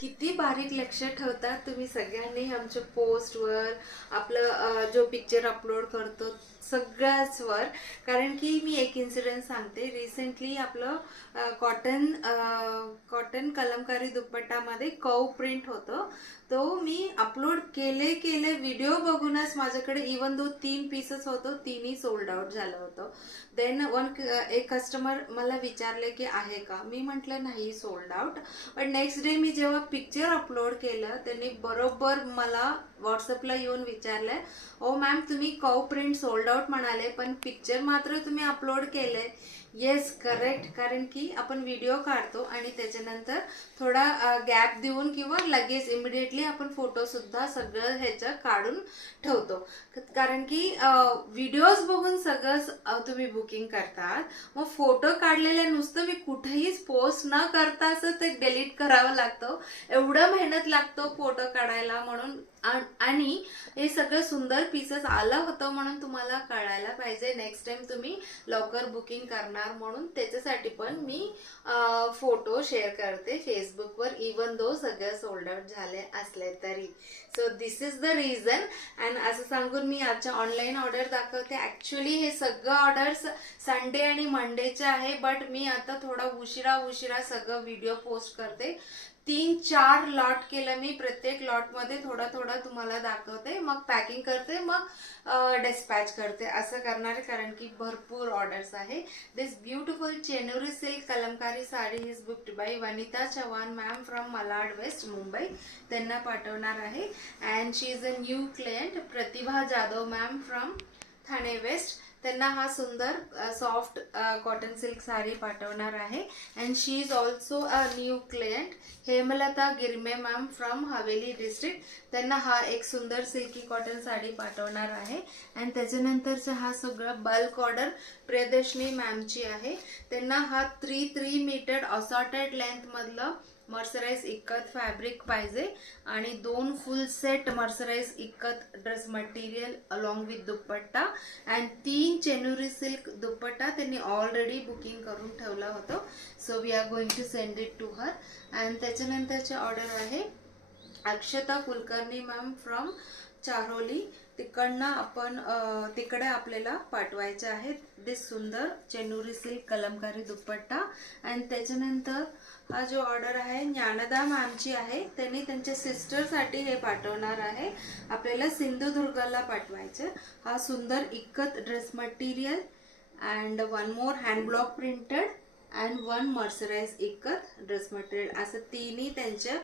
किती बारीक लक्ष ठेवतात तुम्ही सगळ्यांनी आमच्या पोस्टवर, आपलं जो पिक्चर अपलोड करतो सगळ्याचवर. कारण की मी एक इन्सिडेंट सांगते. रिसेंटली आपलं कॉटन कलमकारी दुपट्टामध्ये कव प्रिंट होतं. तो मी अपलोड केले व्हिडिओ बघूनच माझ्याकडे इवन दो 3 पीसेस होतो, तिन्ही सोल्ड आउट झालं होतं. देन एक कस्टमर मला विचारले की आहे का, मी म्हटलं नाही सोल्ड आउट. पण नेक्स्ट डे मी जेव्हा पिक्चर अपलोड केलं त्यांनी बरोबर मला व्हॉट्सअपला येऊन विचारलंय, ओ मॅम तुम्ही कव प्रिंट सोल्ड आउट म्हणाले पण पिक्चर मात्र तुम्ही अपलोड केले. Yes correct. कारण की आपण व्हिडिओ काढतो आणि त्याच्यानंतर थोडा गॅप देऊन किंवा लगेच इमिडिएटली आपण फोटो सुद्धा सगळं ह्याचं काढून ठेवतो. कारण की व्हिडिओज बघून सगळं तुम्ही बुकिंग करतात, मग फोटो काढलेले नुसतं मी कुठेही पोस्ट न करता असं ते डिलीट करावं लागतं. एवढं मेहनत लागतो फोटो काढायला. म्हणून आणि हे सगळं सुंदर पीसेस आलं होतं म्हणून तुम्हाला कळायला पाहिजे नेक्स्ट टाइम तुम्ही लवकर बुकिंग करणार म्हणून. त्याच्यासाठी पण मी फोटो शेअर करते फेसबुकवर इवन दो सगळं सोल्ड आउट झाले असले तरी. So this is the reason. And असं सांगून मी आजच्या ऑनलाईन ऑर्डर दाखवते. ॲक्च्युली हे सगळं ऑर्डर्स संडे आणि मंडेचे आहे, बट मी आता थोडा उशिरा सगळं व्हिडिओ पोस्ट करते. 3-4 लॉट केलं मी. प्रत्येक लॉटमध्ये थोडा तुम्हाला दाखवते, मग पॅकिंग करते, मग डिस्पॅच करते. असं करणार आहे कारण की भरपूर ऑर्डर्स आहे. This beautiful Chenuri silk kalamkari sari is booked by Vanita Chavan ma'am from Malad west Mumbai. त्यांना पाठवणार आहे. And she is a new client Pratibha Jadhav ma'am from Thane west. त्यांना हा सुंदर सॉफ्ट कॉटन सिल्क साडी पाठवणार आहे. And she is also a new client Hemlata Girme ma'am from Haveli district. त्यांना हा एक सुंदर सिल्की कॉटन साडी पाठवणार आहे. अँड त्याच्यानंतरचा हा सगळं बल्क ऑर्डर प्रियदर्शनी मॅमची आहे. त्यांना हा 3 मीटर असॉर्टेड लेंथ मधलं मर्सराइज इक्कत फॅब्रिक पाहिजे आणि 2 full set mercerise ikat dress material along with dupatta and 3 Chenuri silk dupatta त्यांनी ऑलरेडी बुकिंग करून ठेवला होतं. So we are going to send it to her. And त्याच्यानंतरचे ऑर्डर आहे अक्षता कुलकर्णी मॅम फ्रॉम चारोली. तिकडनं आपण तिकडे आपल्याला पाठवायचे आहेत दिस सुंदर चेनुरी सिल्क कलमकारी दुपट्टा. आणि त्याच्यानंतर हा जो ऑर्डर आहे ज्ञानदा मॅमची आहे. त्यांनी त्यांच्या सिस्टरसाठी हे पाठवणार आहे. आपल्याला सिंधुदुर्गला पाठवायचं. हा सुंदर ikat dress material and 1 more hand block printed and 1 mercerised ikat dress material असं तिन्ही त्यांच्या